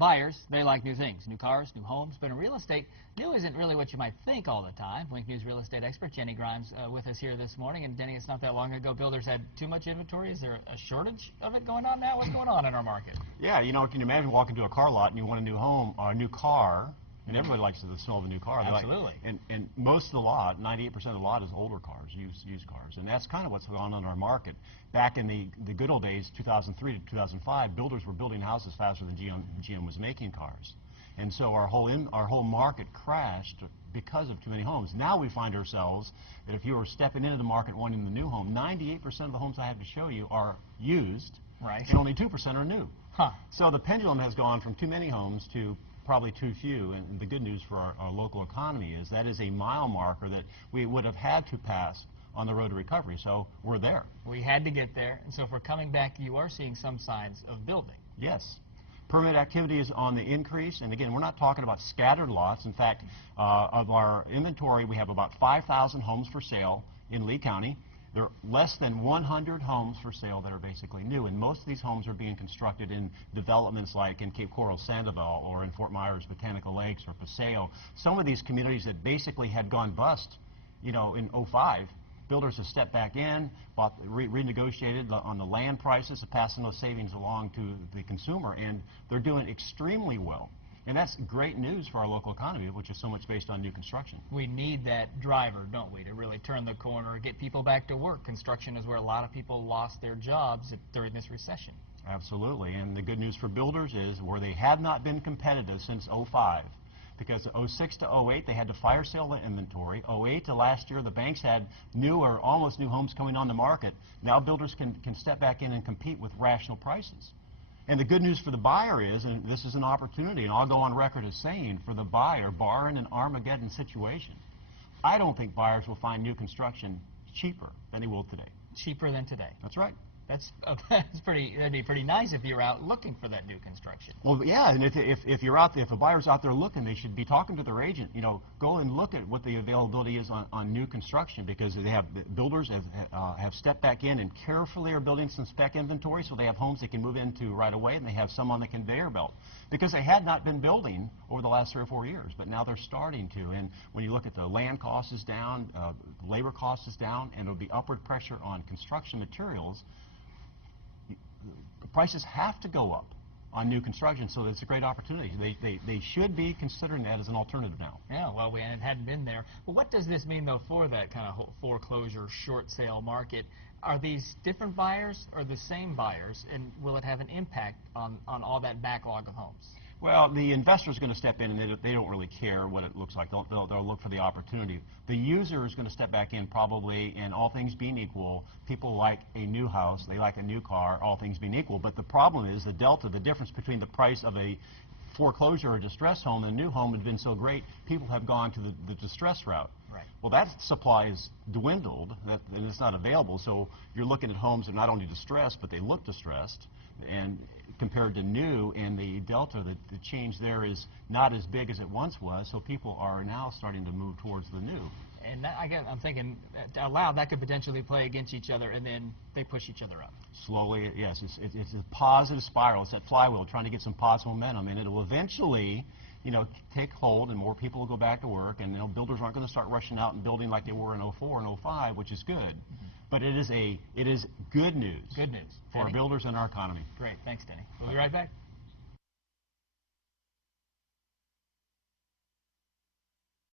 buyers, they like new things, new cars, new homes, but in real estate, new isn't really what you might think all the time. Wink News real estate expert Denny Grimes with us here this morning. And Denny, it's not that long ago builders had too much inventory. Is there a shortage of it going on now? What's going on in our market? Yeah, you know, can you imagine walking to a car lot and you want a new home or a new car? And everybody likes the smell of a new car. Absolutely. And most of the lot, 98% of the lot, is older cars, used cars. And that's kind of what's going on in our market. Back in the good old days, 2003 to 2005, builders were building houses faster than GM was making cars. And so our whole market crashed because of too many homes. Now we find ourselves that if you were stepping into the market wanting the new home, 98% of the homes I have to show you are used, right, and only 2% are new. Huh. So the pendulum has gone from too many homes to probably too few, and the good news for our local economy is that is a mile marker that we would have had to pass on the road to recovery, so we're there. We had to get there, and so if we're coming back, you are seeing some signs of building. Yes. Permit activity is on the increase, and again, we're not talking about scattered lots. In fact, of our inventory, we have about 5,000 homes for sale in Lee County. There are less than 100 homes for sale that are basically new, and most of these homes are being constructed in developments like in Cape Coral, Sandoval, or in Fort Myers, Botanical Lakes, or Paseo. Some of these communities that basically had gone bust, you know, in '05, builders have stepped back in, renegotiated on the land prices, passing those savings along to the consumer, and they're doing extremely well. And that's great news for our local economy, which is so much based on new construction. We need that driver, don't we, to really turn the corner, get people back to work. Construction is where a lot of people lost their jobs during this recession. Absolutely. And the good news for builders is where they have not been competitive since '05, because '06 to '08 they had to fire sale the inventory. '08 to last year the banks had new or almost new homes coming on the market. Now builders can step back in and compete with rational prices. And the good news for the buyer is, and this is an opportunity, and I'll go on record as saying, for the buyer, barring an Armageddon situation, I don't think buyers will find new construction cheaper than they will today. Cheaper than today? That's right. That'd be pretty nice if you're out looking for that new construction. Well, yeah, and if you're out there, if a buyer's out there looking, they should be talking to their agent. You know, go and look at what the availability is on new construction, because they have builders have stepped back in and carefully are building some spec inventory, so they have homes they can move into right away, and they have some on the conveyor belt, because they had not been building over the last 3 or 4 years, but now they're starting to. And when you look at the land cost is down, labor cost is down, and there'll be upward pressure on construction materials. Prices have to go up on new construction, so it's a great opportunity. They should be considering that as an alternative now. Yeah, well, it hadn't been there. But what does this mean, though, for that kind of foreclosure, short sale market? Are these different buyers or the same buyers, and will it have an impact on all that backlog of homes? Well, the investor is going to step in, and they don't really care what it looks like. They'll look for the opportunity. The user is going to step back in probably, and all things being equal, people like a new house, they like a new car, all things being equal. But the problem is the delta, the difference between the price of a foreclosure or distress home and a new home has been so great, people have gone to the distress route. Right. Well, that supply is dwindled, and it's not available, so you're looking at homes that are not only distressed, but they look distressed, and compared to new, and the delta, the change there is not as big as it once was, so people are now starting to move towards the new. And I'm thinking, out loud, that could potentially play against each other, and then they push each other up. Slowly, yes. It's a positive spiral. It's that flywheel trying to get some positive momentum, and it'll eventually, you know, take hold, and more people will go back to work, and, you know, builders aren't going to start rushing out and building like they were in '04 and '05, which is good. Mm-hmm. But it is good news. Good news for our builders and our economy. Great. Thanks, Denny. We'll be right back.